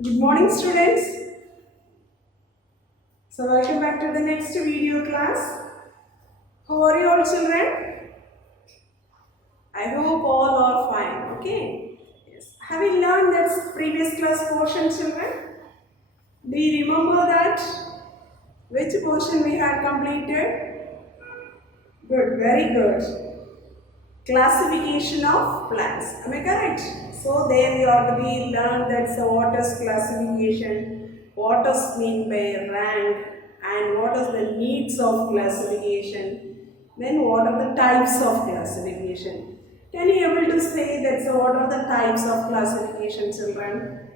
Good morning, students. So, welcome back to the next video class. How are you all, children? I hope all are fine. Okay. Yes. Have you learned that previous class portion, children? Do you remember that? Which portion we had completed? Good. Very good. Classification of plants. Am I correct? So there we already learned that what is classification, what is mean by rank, and what is the needs of classification. Then what are the types of classification? Can you able to say that what are the types of classification, children?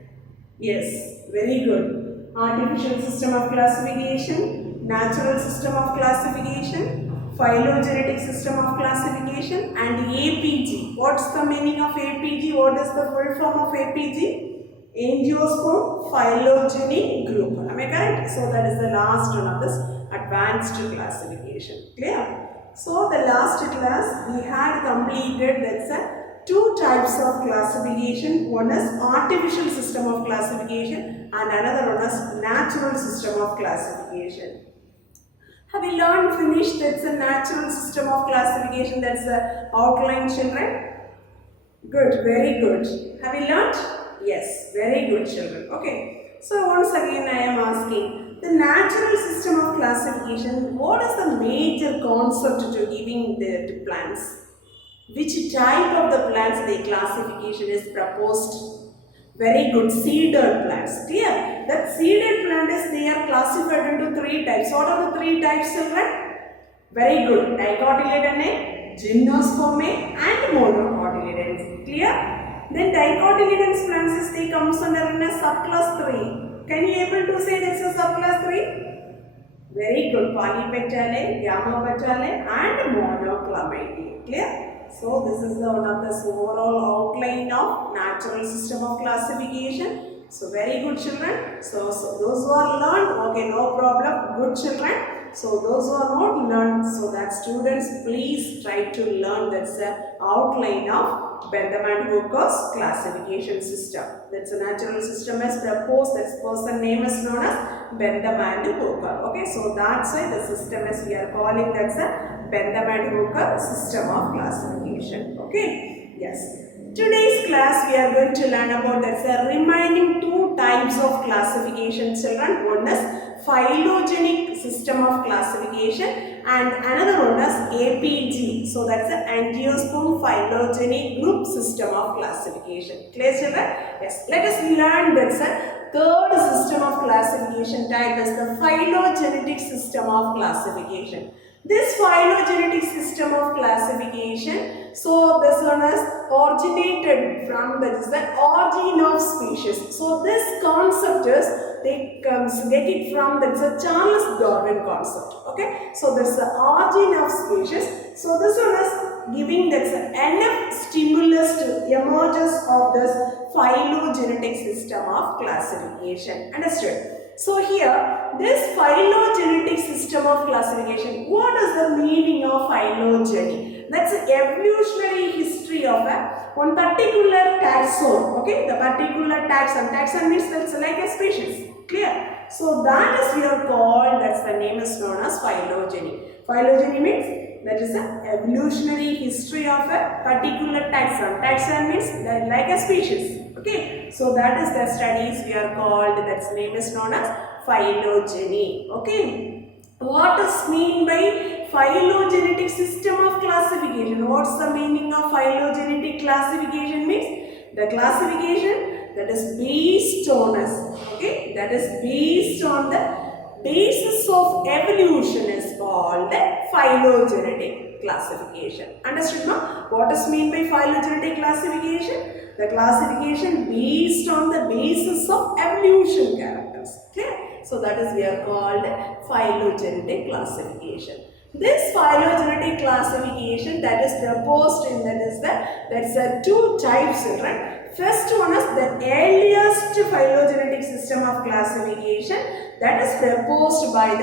Yes, very good. Artificial system of classification, natural system of classification, phylogenetic system of classification, and APG. What's the meaning of APG? What is the full form of APG? Angiosperm phylogeny group. Am I correct? So that is the last one of this advanced classification. Clear? So the last class we had completed, that's a two types of classification. One is artificial system of classification and another one is natural system of classification. Have you learned, finished, that's a natural system of classification, that's the outline, children? Good, very good. Have you learned? Yes, very good, children. Okay. So once again I am asking, the natural system of classification, what is the major concept to giving the plants? Which type of the plants the classification is proposed? Very good, seeded plants. Clear? That seeded plant is they are classified into three types. What are the three types, children? Very good. Dicotyledonate, gymnospermae and monocotyledons. Clear? Then dicotyledons plants is they comes under in a subclass 3. Can you able to say that's a subclass 3? Very good. Polypetalae, gamma petalae and monoclamidae. Clear? So this is one of the overall outline of natural system of classification. So very good, children. So those who are learned, okay, no problem. Good, children. So those who are not learned, so that students please try to learn that's the outline of Bentham and Hooker's classification system. That's a natural system as proposed. That person name is known as Bentham and Hooker. Okay, so that's why the system is we are calling that's a Bentham and Hooker system of classification. Okay, yes. Today's class we are going to learn about that's the remaining two types of classification, children. One is phylogenic system of classification and another one is APG. So that's the angiosperm phylogeny group system of classification. Clear, children? Yes. Let us learn that's the third system of classification type is the phylogenetic system of classification. This phylogenetic system of classification, so this one is originated from the origin of species. So this concept is they get it from the Charles Darwin concept. Okay, so this is the origin of species. So this one is giving that enough stimulus to emergence of this phylogenetic system of classification. Understood? So here, this phylogenetic system of classification, what is the meaning of phylogeny? That's the evolutionary history of one particular taxon. Okay, the particular taxon. Taxon means that's like a species. Clear? So that is we are called, that's the name is known as phylogeny. Phylogeny means that is the evolutionary history of a particular taxon. Taxon means like a species. Okay, so that is the studies we are called, that's name is known as phylogeny. Okay, what is mean by phylogenetic system of classification? What's the meaning of phylogenetic classification means? The classification that is based on us, okay, that is based on the basis of evolution is called phylogenetic classification. Understood, no? What is mean by phylogenetic classification? The classification based on the basis of evolution characters. Clear? So that is we are called phylogenetic classification. This phylogenetic classification that is proposed in that's two types, right? First one is the earliest phylogenetic system of classification that is proposed by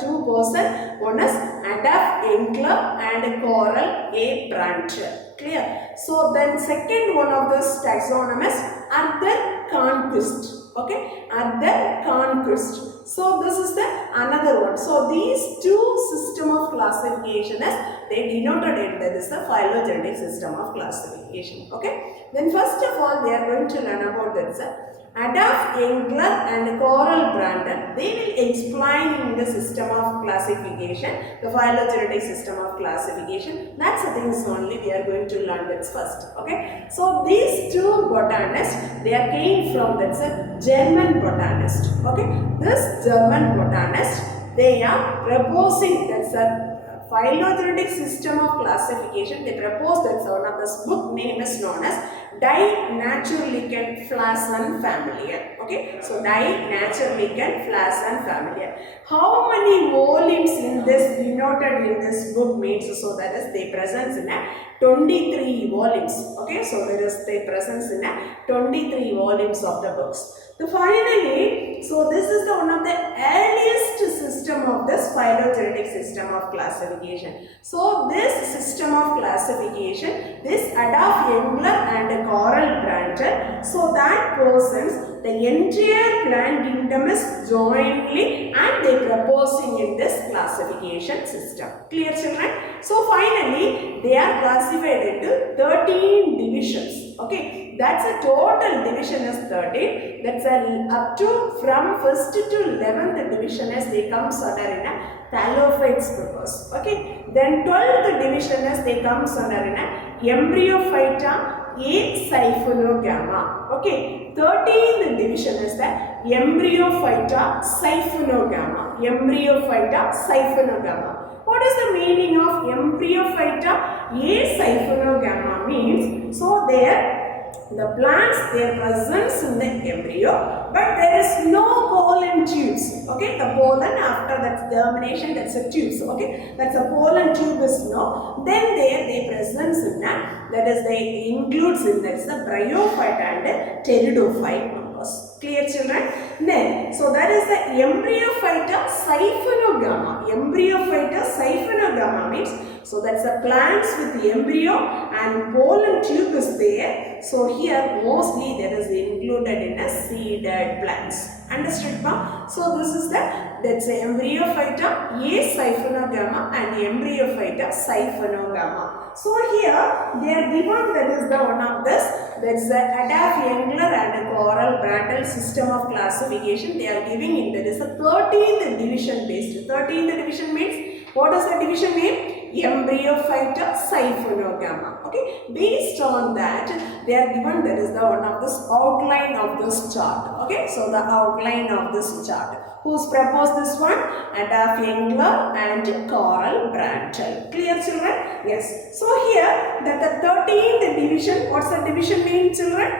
two persons. One is Adolf Engler and Coral A. Brunter. Clear? So then second one of this taxonomist Arthur Kahn Quist. okay, at the conquest. So this is the another one. So these two system of classification is they denoted it, that is the phylogenetic system of classification, okay. Then first of all we are going to learn about that. Adolf Engler and Coral Brandon, they will explain in the system of classification, the phylogenetic system of classification. That's the things only we are going to learn that first, okay. So these two botanists, they are came from, that's a German botanist, okay. This German botanist, they are proposing, that's a phylogenetic system of classification. They propose that one of this book name is known as Dinaturlichen Pflanzenfamilien. Okay, so Dinaturlichen Pflanzenfamilien. How many volumes in this denoted in this book means, so that is they presence in a 23 volumes. Okay, so there is the presence in a 23 volumes of the books. So finally, so this is the one of the earliest system of this phylogenetic system of classification. So this system of classification, this Adolf Engler and Coral Brandon, so that persons, the entire plant kingdom is jointly and they proposing in this classification system. Clear, children? So finally, they are classified into 13 divisions. Okay, that's a total division is 13. That's a up to from 1st to 11th division as they comes under in a Thallophytes purpose. Okay, then 12th division as they comes under in a Embryophyta A Siphonogama. Okay, 13th division is the Embryophyta Siphonogama. Embryophyta Siphonogama. What is the meaning of Embryophyta A Siphonogama means? So there the plants, their presence in the embryo, but there is no pollen tubes. Okay, the pollen after that germination, that's a tubes. Okay, that's a pollen tube is no. Then there they presence in that is they includes in that's the bryophyte and pteridophyte members. Clear, children? Then so that is the Embryophyta Siphonogama. Embryophyta Siphonogama means, so that's the plants with the embryo and pollen tube is there. So here mostly there is included in a seeded plants. Understood, ma? So this is that's the Embryophyta A Siphonogama and Embryophyta Siphonogama. So here they are given, that is the one of this, that's the Adolf Engler and Coral Brandon system of classification. They are giving in that is the 13th division based. 13th division means, what is the division name? Embryophyta Siphonogama. Okay, based on that they are given, that is the one of this outline of this chart. Okay, so the outline of this chart. Who's proposed this one? Adolf Engler and Coral Brandon. Clear, children? Yes. So here that the 13th division, what's the division mean, children?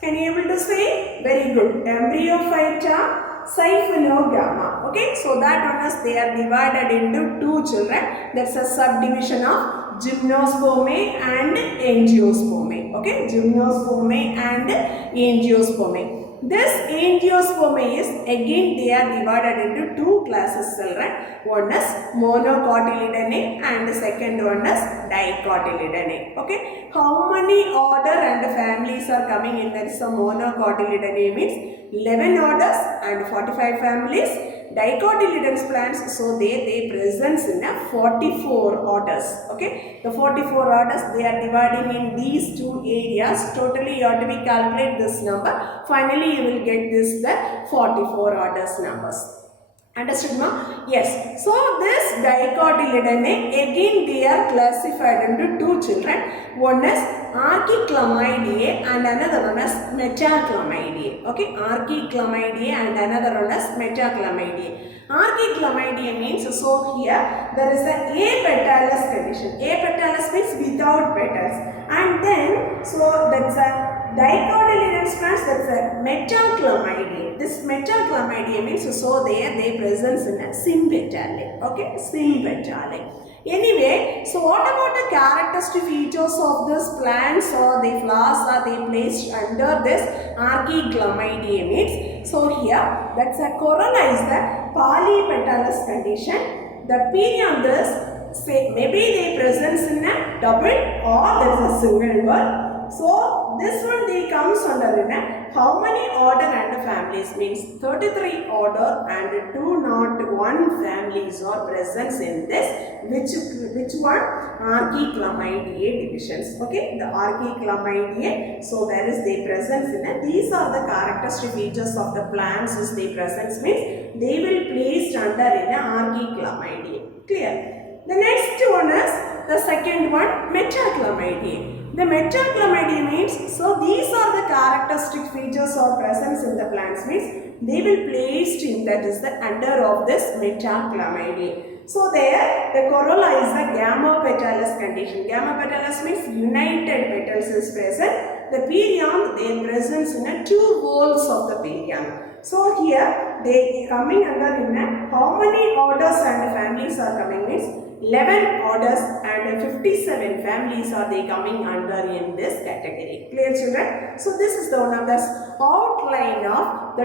Can you able to say? Very good. Embryophyta Siphonogama. Okay, so that one is they are divided into two, children. That's a subdivision of Gymnospermae and Angiospermae. Okay, Gymnospermae and Angiospermae. This Angiospermae is again they are divided into two classes, children. One is monocotyledonae and the second one is dicotyledonae. Okay, how many order and families are coming in? That is a monocotyledonae means 11 orders and 45 families. Dicotyledonous plants, so they presence in a 44 orders. Okay, the 44 orders they are dividing in these two areas. Totally you have to be calculate this number. Finally you will get this the 44 orders numbers. Understood, ma? Yes. So this dicotyledonae again they are classified into two, children. One is Archiclamidae and another one is Metaclamidae. Okay, Archiclamidae and another one is Metaclamidae. Archiclamidae means, so here there is a apetalous condition. Apetalous means without petals, and then so that's a dicotyledonous plants, that's a Metaclamidae. This Metaclamidae means, so they presence in a sympetalae. Okay, sympetalae. Anyway, so what about the characteristic features of this plants or the flowers are they placed under this Archiclamidae means? So here that's a corolla is the polypetalous condition. The period this say maybe they presence in a double or there is a single one. So this one they comes under in a how many order and families means 33 order and 201 families are present in this. Which one? Archaeoclamidae divisions. Okay, the Archaeoclamidae. So there is the presence in it. These are the characteristic features of the plants is the presence means they will placed under in a Archaeoclamidae. Clear? The next one is the second one, Metaclamidae. The Metaclamidae means, so these are the characteristic features or presence in the plants means they will placed in that is the under of this Metaclamidae. So there the corolla is the gamopetalous condition. Gamopetalous means united petals is present. The perianth their presence in a two walls of the perianth. So here they coming under in a how many orders and families are coming means 11 orders and 57 families are they coming under in this category. Clear children? So this is the one of the outline of the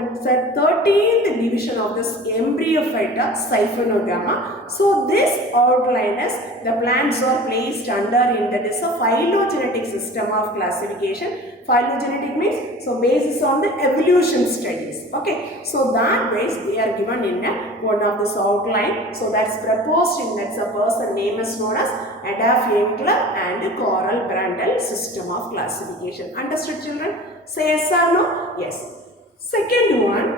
13th division of this Embryophyta Siphonogamma. So this outline is the plants are placed under in that is a phylogenetic system of classification. Phylogenetic means so basis on the evolution studies. Okay, so that ways they are given in one of this outline. So that's proposed in that's a person name is known as Adolf Engler and Coral Brundle system of classification. Understood children? Say yes or no? Yes. Second one,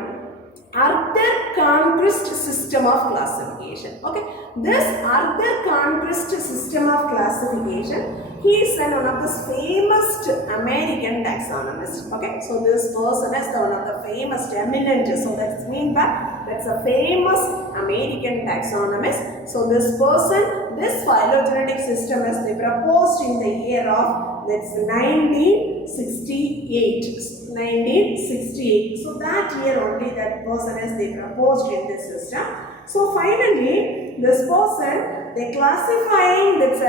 Arthur Conquest system of classification. Okay, this Arthur Conquest system of classification, he is one of the famous American taxonomist. Okay, so this person is one of the famous eminent. So that's mean by that's a famous American taxonomist. So this person, this phylogenetic system is they proposed in the year of that's 1968. 1968. So that year only that person is they proposed in this system. So finally, this person they classifying this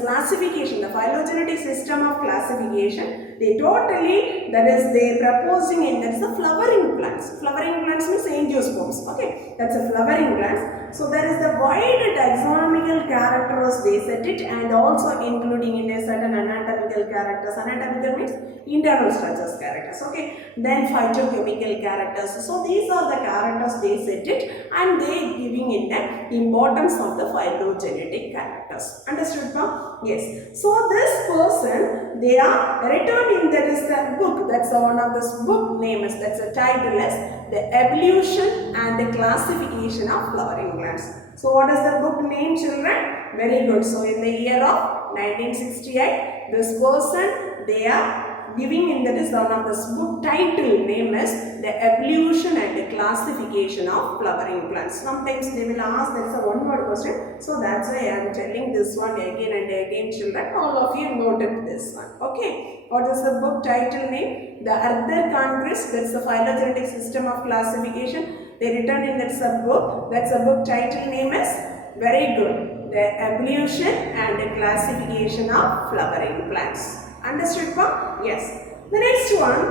classification, the phylogenetic system of classification. They totally that is they proposing in that's the flowering plants. Flowering plants means angiosperms. Okay, that's a flowering plants. So there is the wide taxonomical characters they set it and also including in a certain anatomical characters. Anatomical means internal structures characters. Okay, then phytochemical characters. So these are the characters they set it and they giving in the importance of the phylogenetic characters. Understood now? Yes. So this person they are written in that is the book. That's one of this book name is that's a title is the evolution and the classification of flowering plants. So what is the book name children? Very good. So in the year of 1968 this person they are giving in that is one of this book title name is the evolution and the classification of flowering plants. Sometimes they will ask that's a one word question. So that's why I am telling this one again and again children. All of you noted this one. Okay. What is the book title name? The Arthur Conquest. That's the phylogenetic system of classification. They written in that book. That's a book title name is very good. The evolution and the classification of flowering plants. Understood pa? Yes. The next one,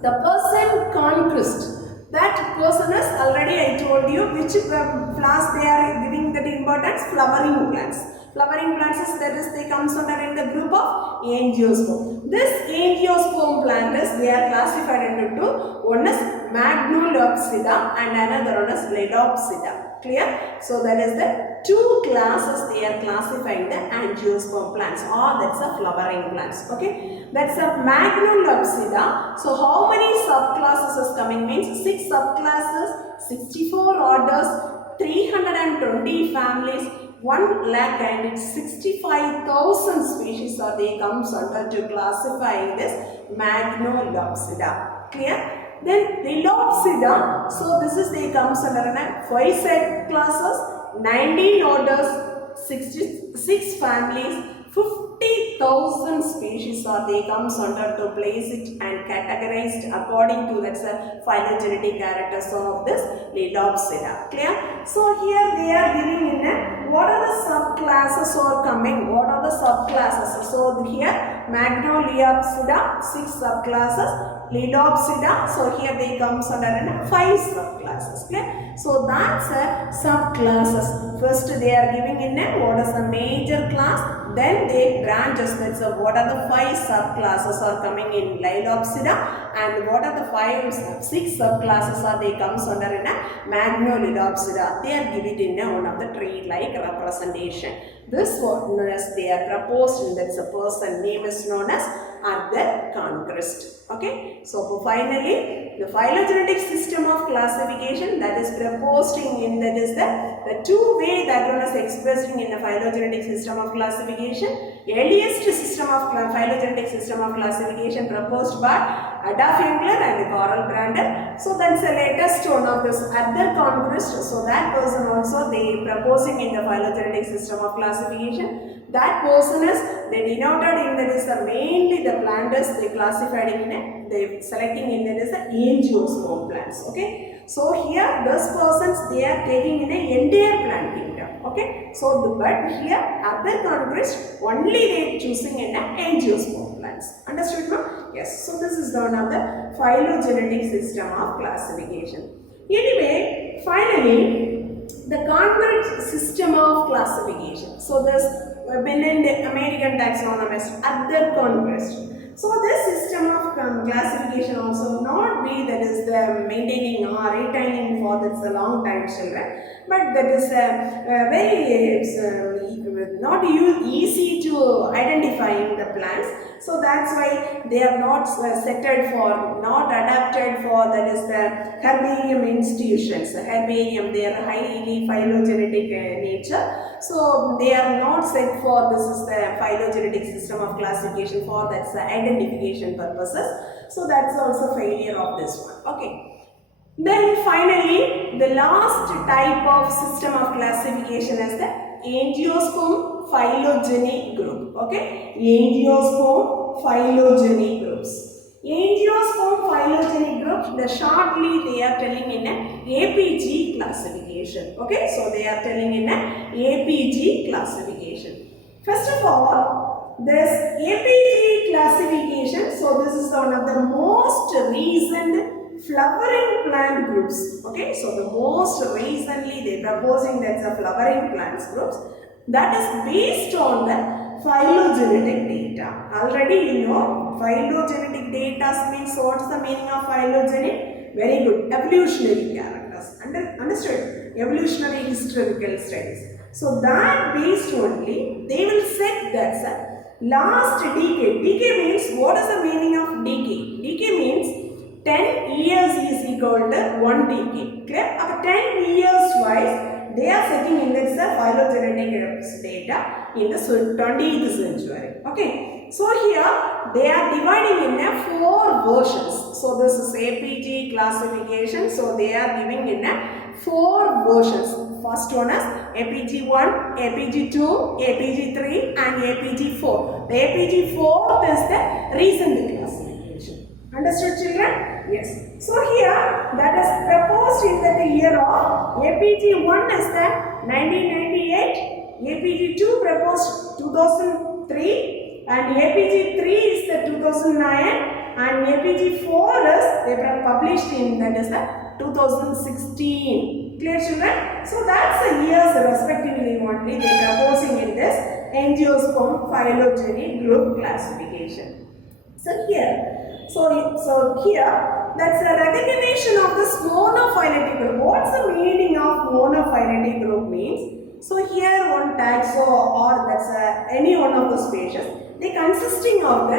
the person conquest. That person is already I told you which plants they are giving that importance. Flowering plants. Flowering plants is that is they comes under in the group of angiosperm. This angiosperm plant is they are classified into two. One is Magnolepsida and another one is Ledopsida. Clear? So that is the two classes they are classifying the angiosperm plants or that's a flowering plants. Okay, that's a Magnolepsida. So how many subclasses is coming means 6 subclasses, 64 orders, 320 families, 1,65,000 species are they comes under to classifying this Magnolepsida. Clear? Then Ledopsida, so this is they comes under 5 classes, 19 orders, 66 families, 50,000 species are they comes under to place it and categorized according to that's a phylogenetic characters of this Ledopsida. Clear? So here they are giving in what are the subclasses are coming? What are the subclasses? So here Magnolepsida 6 subclasses. Ledopsida, so here they comes under 5 subclasses. Clear? So that's subclasses. First they are giving in what is the major class? then they branches. That's what are the 5 subclasses are coming in Lilopsida, and what are the 6 subclasses are they comes under in a Magnolilopsida. They are given in one of the tree-like representation. This one as they are proposed, and that's a person name is known as Arthur Conquest. Okay, so finally the phylogenetic system of classification that is proposed in that is the two-way that one is expressing in the phylogenetic system of classification. Earliest system of phylogenetic system of classification proposed by Adolf Engler and Carl Brander. So that's the latest one of this Arthur Conquest. So that person also they proposing in the phylogenetic system of classification. That person is they denoted in that is mainly the plants they classified in they selecting in that is the angiosperm plants. Okay, so here those persons they are taking in a entire plant kingdom. Okay, so but here Arthur Conquest only they choosing in a angiosperm plants. Understood, no? Yes. So this is one of the phylogenetic system of classification. Anyway, finally, the concurrent system of classification. So this been in the American taxonomist Arthur Conquest. So this system of classification also not be that is the maintaining or retaining for that's a long time children, but that is very not easy to identifying the plants. So that's why they are not settled for, not adapted for that is the herbarium institutions. The herbarium they are highly phylogenetic nature. So they are not set for this is the phylogenetic system of classification for that's the identification purposes. So that's also failure of this one. Okay. Then finally the last type of system of classification is the angiosperm phylogeny group. Okay. Angiosperm phylogeny groups. Angiosperm phylogeny groups, the shortly they are telling in a APG classification. Okay, so they are telling in a APG classification. First of all, this APG classification, so this is one of the most recent flowering plant groups. Okay, so the most recently they are proposing that's a flowering plants groups that is based on the phylogenetic data. Already you know phylogenetic data means what's the meaning of phylogeny? Very good. Evolutionary characters. Understood? Evolutionary historical studies. So that based only they will set that last decade. Decade means what is the meaning of decade? Decade means 10 years is equal to 1 decade. Clear? After 10 years wise they are setting index the phylogenetic data in the 20th century. Okay. So here they are dividing in 4 versions. So this is APG classification. So they are giving in 4 versions. First one is APG1, APG2, APG3 and APG4. The APG4 is the recent classification. Understood, children? Yes. So here that is proposed in the year of APG1 is the 1998, APG2 proposed 2003 and APG3 is the 2009 and APG4 is they were published in that is the 2016. Clear, children? So that's the years respectively only they are proposing in this angiosperm phylogeny group classification. So here, so here that's a recognition of this monophyletic group. What's the meaning of monophyletic group means? So here one taxo or that's any one of the species, they consisting of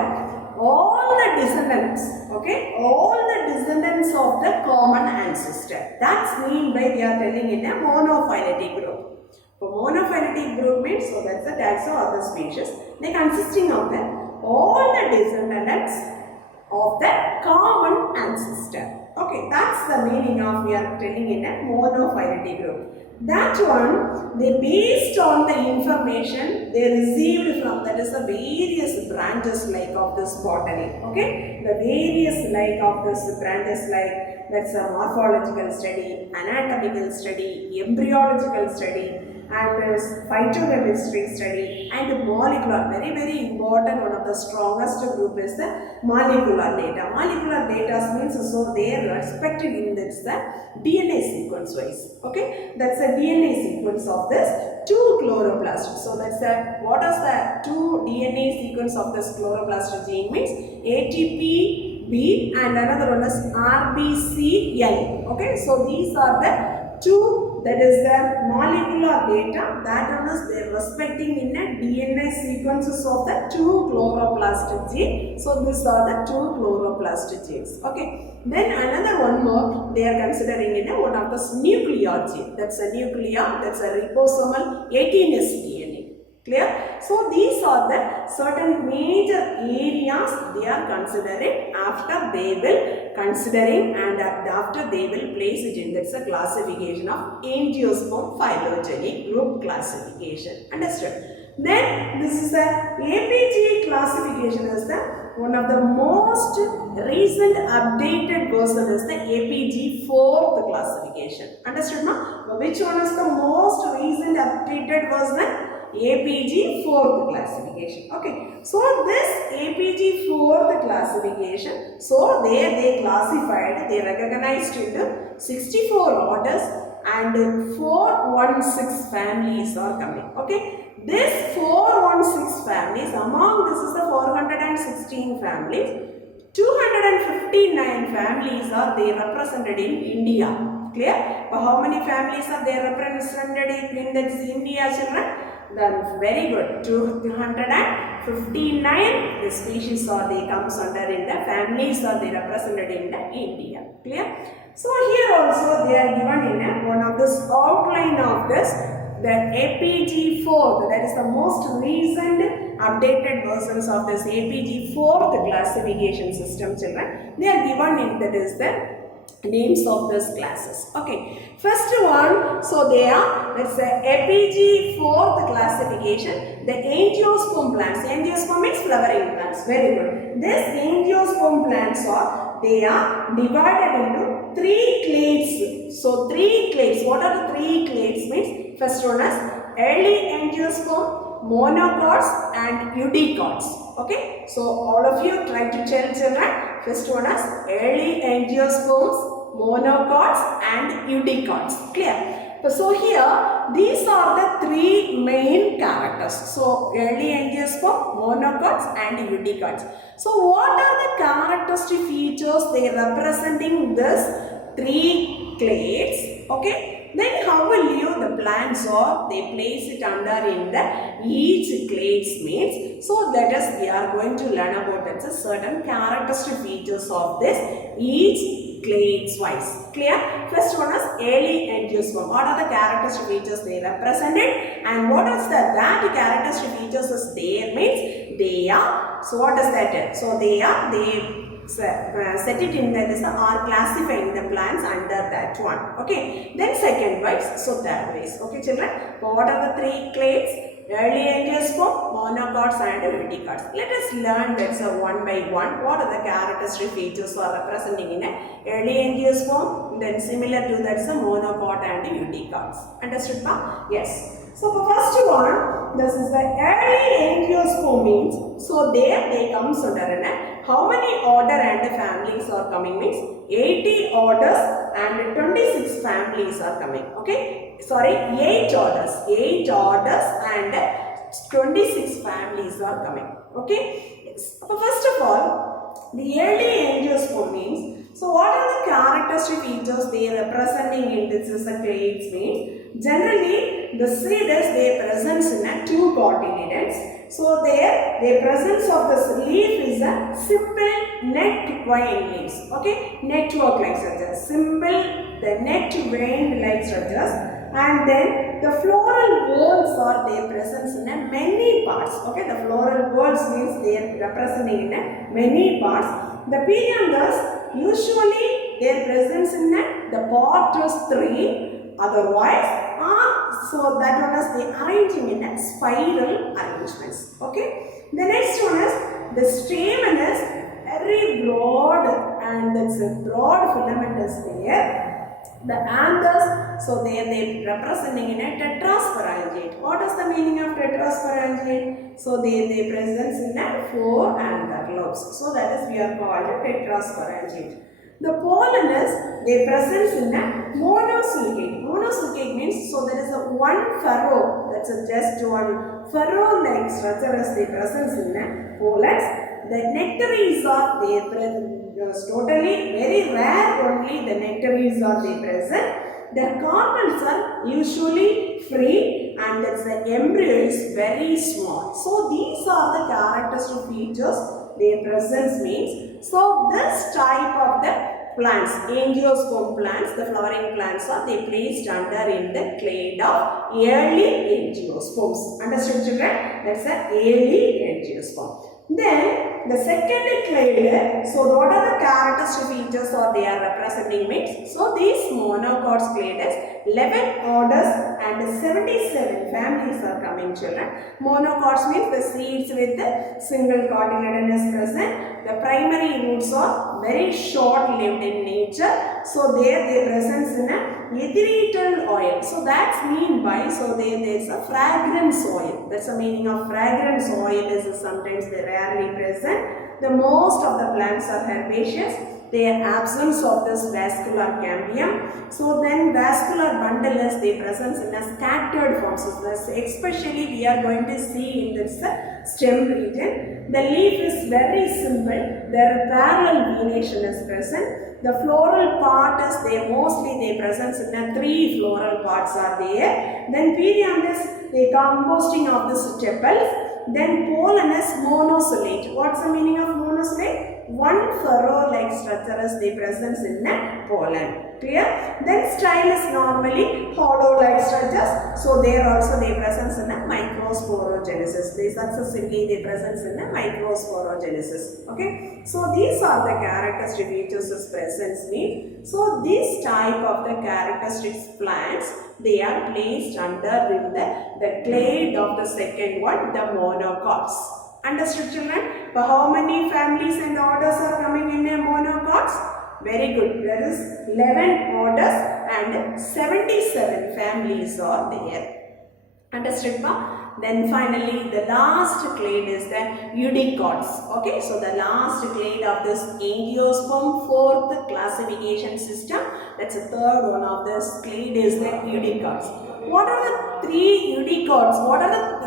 all the descendants, okay, all the descendants of the common ancestor. That's mean by they are telling in a monophyletic group. For monophyletic group means, so that's the taxo or the species, they consisting of all the descendants of the common ancestor. Okay, that's the meaning of we are telling in a monophyletic group. That one, they based on the information they received from that is the various branches like of this botany. Okay, the various like of this branches like that's a morphological study, anatomical study, embryological study and phytochemistry study, and molecular, very very important, one of the strongest group is the molecular data. Molecular data means so their respective index the DNA sequence wise. Okay, that's the DNA sequence of this two chloroplast. So that's the what is the two DNA sequence of this chloroplast gene means ATP B and another one is RBCL. Okay, so these are the two, that is the molecular data that one is they respecting in a DNA sequences of the two chloroplast gene. So these are the two chloroplast genes. Okay, then another one more they are considering in a one of the nuclear gene. That's a nuclear, that's a ribosomal 18S DNA. Clear? So these are the certain major areas they are considering after they will considering and after they will place it in. That's a classification of angiosperm phylogeny group classification. Understood? Then this is the APG classification is the one of the most recent updated version is the APG 4th classification. Understood? No? Which one is the most recent updated version? APG 4th classification. Okay, so this APG 4th classification, so they classified, they recognized into 64 orders and 416 families are coming. Okay, this 416 families, among this is the 416 families, 259 families are they represented in India. Clear? But how many families are they represented in this India, children? Then very good. 259 the species or they comes under in the families or they represented in the India. Clear? So here also they are given in a, one of this outline of this the APG 4th, that is the most recent updated versions of this APG 4th classification system, children. They are given in that is the names of these classes. Okay, first one, so they are, let's say APG 4th classification, the angiosperm plants. Angiosperm means flowering plants. Very good. This angiosperm plants are, they are divided into 3 clades. So 3 clades. What are the 3 clades means? First one is early angiosperm, monocots and eudicots. Okay, so all of you try to tell children. First one is early angiosperms, monocots and eudicots. Clear? So here these are the 3 main characters. So early angiosperm, monocots and eudicots. So what are the characteristic features they representing this 3 clades? Okay. Then how will you the plants or they place it under in the each clades means. So let us we are going to learn about that certain characteristic features of this each clades wise. Clear? First one is early angiosperm. What are the characteristic features they represented and what is that characteristic features is there means they are. So what is that? So they are set it in that is or classifying the plants under that one. Okay, then second wise, so third wise. Okay children, what are the 3 clades? Early angiosperm, monocots and eudicots. Let us learn that one by one. What are the characteristic features are representing in a early angiosperm? Then similar to that is a monocot and eudicots. Understood pa? Yes. So the first one, this is the early angiosperm means, so there they comes under an how many order and families are coming means 80 orders and 26 families are coming. Okay, sorry, 8 orders and 26 families are coming. Okay, yes. So first of all, the early angiosperm means, so what are the characteristic features they are representing in this is a clades means. Generally, the seed is their presence in a 2 cotyledons. So there, the presence of this leaf is a simple net veined leaves. Okay, network like structures, simple the net veined like structures, and then the floral whorls are their presence in a many parts. Okay, the floral whorls means they are representing in a many parts. The perianthus usually their presence in a the part is 3. Otherwise, so that one is the arranging in a spiral arrangements. Okay. The next one is the stamen is very broad and that's a broad filament is there. The anthers, so they representing in a tetrasporangiate. What is the meaning of tetrasporangiate? So they presents in a 4 anther lobes. So that is we are called a tetrasporangiate. The pollen is they presents in a monosilcate. Monosilcate means so there is a one furrow, that's a just one furrow like structure as they presents in a pollens. The nectaries are they present. Totally very rare only the nectaries are they present. Their carpels are usually free and the embryo is very small. So these are the characteristic features their presence means. So this type of the plants, angiosperm plants, the flowering plants are they placed under in the clade of early angiosperms. Understood children? That's the early angiosperm. Then the second clade, so what are the characteristic features or they are representing means? So these monocots clades, 11 orders and 77 families are coming children. Monocots means the seeds with the single cotyledon is present. The primary roots are very short lived in nature. So there they presence in a ethereal oil. So that's mean by, so there is a fragrance oil. That's the meaning of fragrance oil is sometimes they rarely present. The most of the plants are herbaceous. Their absence of this vascular cambium. So then vascular bundle is they presence in a scattered forms. Especially we are going to see in this stem region. The leaf is very simple. Their parallel venation is present. The floral part is there, mostly they present in a 3 floral parts are there. Then perianthus, the composting of the sepals. Then pollen is monosolate. What's the meaning of monosolate? One furrow-like structure is the presence in the pollen. Clear? Then style is normally hollow-like structures. So there also they presence in a microsporogenesis. They successively they presence in a microsporogenesis. Okay. So these are the characteristic features of presence mean. So this type of the characteristics plants they are placed under in the clade of the second one, the monocots. Understood children? But how many families and orders are coming in a monocots? Very good. There is 11 orders and 77 families are there. Understood ma? Then finally the last clade is the eudicots. Okay, so the last clade of this angiosperm fourth classification system, that's the third one of this clade is the eudicots. What are the 3 eudicots? What are the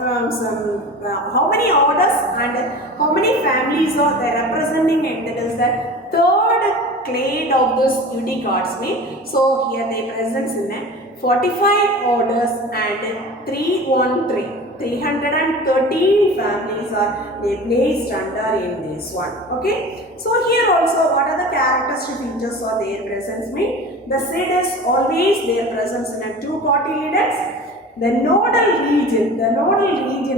how many orders and how many families are there representing it? That is the third clade of this eudicots mean. So here they present in a 45 orders and 313 families are they placed under in this one. Okay. So here also what are the characteristic features or their presence mean? The seed is always their presence in a 2 cotyledons. The nodal region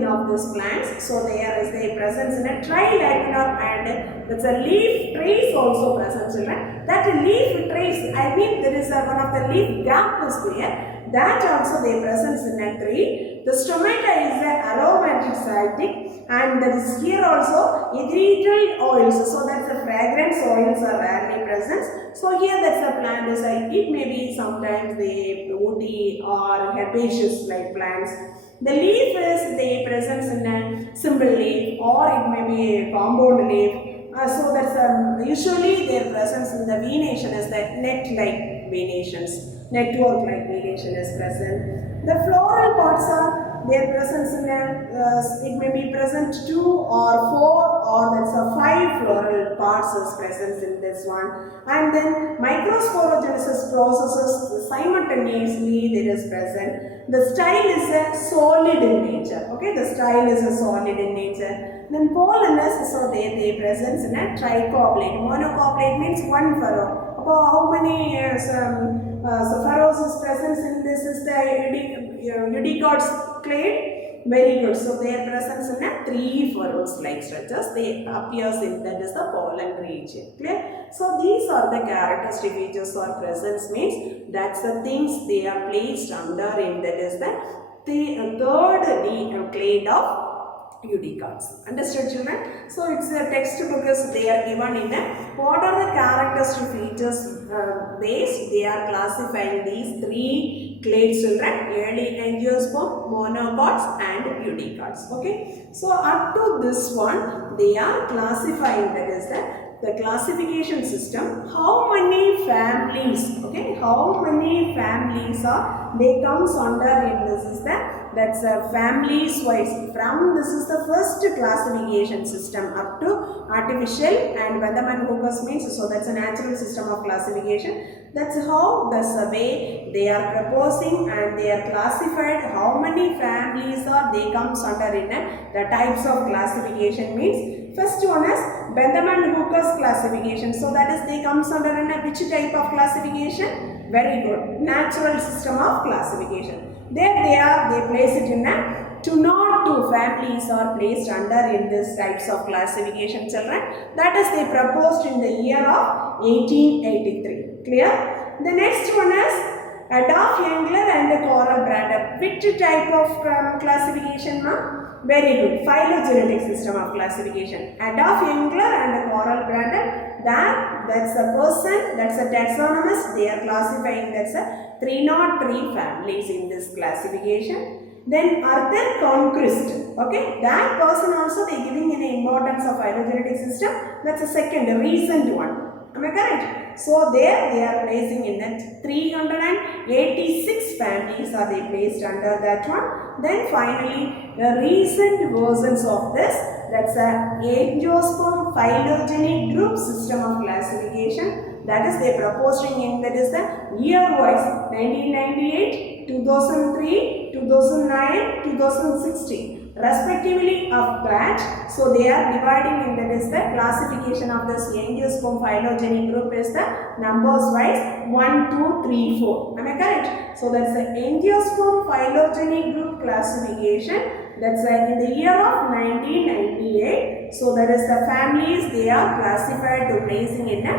of this plants, so there is a presence in a trilateral and there's a leaf trace also present children. That leaf trace, I mean there is one of the leaf gap is there. That also they presence in a tree. The stomata is an aromatic cytic and there is here also ethereal oils. So that's the fragrance oils are rarely present. So here that's a plant is like it may be sometimes the woody or herbaceous like plants. The leaf is the presence in a simple leaf or it may be a compound leaf. So that's usually their presence in the venation is the net-like venations. Network-like venation is present. The floral parts are their presence in a, it may be present 2 or 4 or that's a 5 floral parts is present in this one. And then microsporogenesis processes simultaneously there is present. The style is a solid in nature. Okay, the style is a solid in nature. Then pollen is so they presence in a tricoplate. Monocoplate means one furrow. How many furrows is present in this is the eudicots clade? Very good. So their presence in a 3 furrows like structures. They appears in that is the pollen region. Clear? So these are the characteristic features or presence means that's the things they are placed under in that is the third clade of eudicots. Understood, children? So it's a textbook is they are given in a what are the characteristic features based they are classifying these three clade children: early angiosperm, monocots and eudicots. Okay, so up to this one they are classifying, that is the classification system, how many families, okay, how many families are they comes under in this is the that's a families wise from this is the first classification system up to artificial and Bentham and Hooker's means, so that's a natural system of classification. That's how that's the way they are proposing and they are classified how many families are they comes under in the types of classification means. First one is Bentham and Hooker's classification, so that is they comes under in which type of classification? Very good, natural system of classification. There they are, they place it in a 2 not 2 families are placed under in this types of classification children. That is they proposed in the year of 1883. Clear? The next one is Adolf Engler and Coral Brander. Which type of classification, ma'am? Very good, phylogenetic system of classification. Adolf Engler and Coral Brander, that's a person, that's a taxonomist, they are classifying that's a 303 families in this classification. Then Arthur Conquest, okay, that person also they giving an importance of phylogenetic system, that's a second recent one. Am I correct? So there they are placing in that 386 families are they placed under that one. Then finally the recent versions of this, that's a angiosperm phylogeny group system of classification, that is they proposing in that is the year wise 1998, 2003, 2009, 2016 respectively of that. So they are dividing in that is the classification of this angiosperm phylogeny group is the numbers wise 1, 2, 3, 4. Am I correct? So that's the angiosperm phylogeny group classification, that's in the year of 1998. So that is the families they are classified to placing in a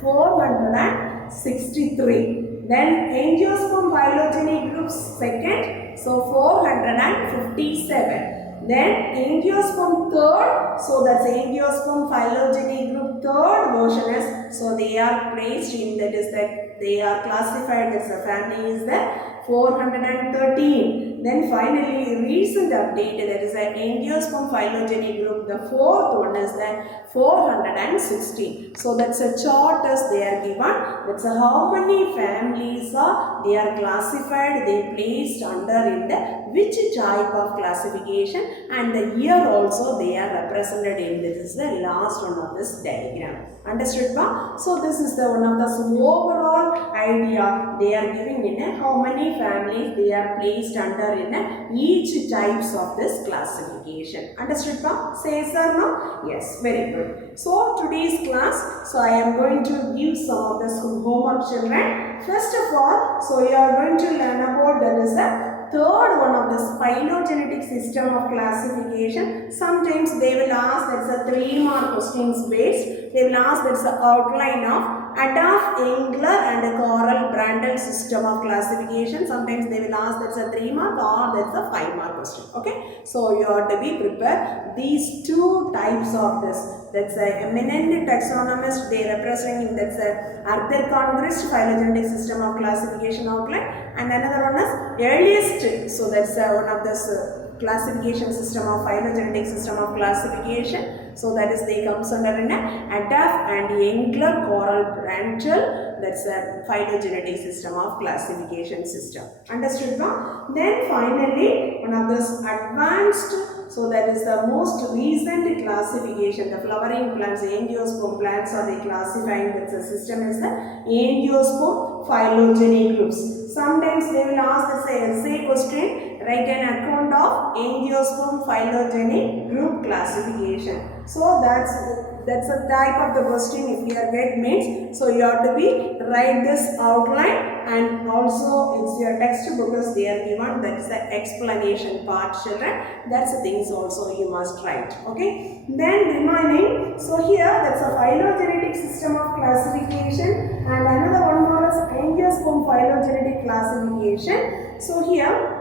463. Then angiosperm phylogeny group second, so 457. Then angiosperm third, so that's angiosperm phylogeny group third version is, so they are placed in that is that they are classified as a family is the 413. Then finally recent update, that is an angiosperm phylogeny group, the fourth one is the 416. So that's a chart as they are given, that's how many families are they are classified, they placed under in the which type of classification and the year also they are represented in. This is the last one of this diagram. Understood ba? So this is the one of the overall idea they are giving in how many families they are placed under in each types of this classification. Understood ba? Say sir, no? Yes, very good. So today's class, so I am going to give some of the homework children. First of all, so you are going to learn about there is a third one of this phylogenetic system of classification. Sometimes they will ask that's a 3-mark questions based. They will ask that's the outline of Adolf Engler and Coral Brander system of classification. Sometimes they will ask that's a 3-mark or that's a 5-mark question. Okay, so you have to be prepared. These two types of this, that's a eminent taxonomist, they representing that's a Arthur Conquest phylogenetic system of classification outline, and another one is earliest, so that's one of this classification system of phylogenetic system of classification. So that is they comes under in Adolf and Engler Coral Brander, that's a phylogenetic system of classification system. Understood ba? Then finally one of this advanced, so that is the most recent classification, the flowering plants, angiosperm plants are they classifying that the system is the angiosperm phylogeny groups. Sometimes they will ask the essay question, write an account of angiosperm phylogeny group classification. So that's a type of the question if you are get means. So you have to be write this outline, and also it's your textbook as they are given, that is the explanation part children. That's the things also you must write. Okay. Then remaining, so here that's a phylogenetic system of classification, and another one more is angiosperm phylogenetic classification. So here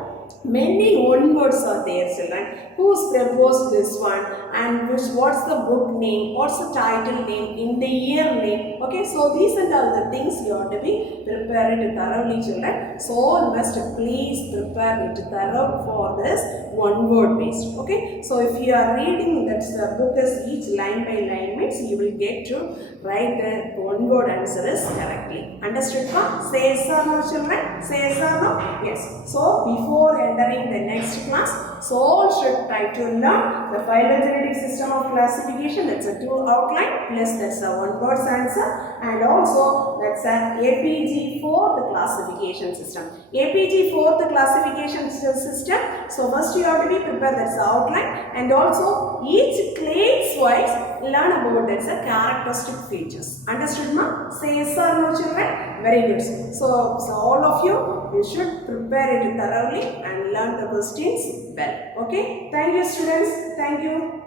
many one words are there, children. Who's proposed this one, and what's the book name, what's the title name, in the year name. Okay, so these are all the things you have to be prepared thoroughly, children. So you must please prepare it thorough for this one word based. Okay, so if you are reading that the book is each line by line means you will get to write the one word answer is correctly. Understood? Say yes or no, children? Say yes or no? Yes. So before entering the next class, so all should try to learn the phylogenetic system of classification. That's a 2 outline plus that's a one word's answer, and also that's a APG 4th classification system. APG 4th classification system. So first you have to be prepared, that's the outline, and also each clades wise learn about that's a characteristic features. Understood, ma? Say yes or no, children? Very good. So all of you should prepare it thoroughly and learn the questions well. Okay, thank you, students. Thank you.